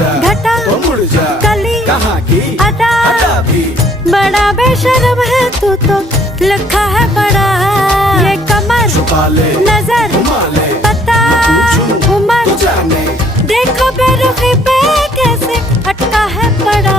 जा घटा तो मुड़ जा, कली कहाँ की अदा भी बड़ा बेशर्म है तू तो लखा है बड़ा। ये कमर छुपा ले नजर घुमा ले, पता पूछूं उमर तो जाने देखो बेरुखी पे कैसे अटका है पड़ा।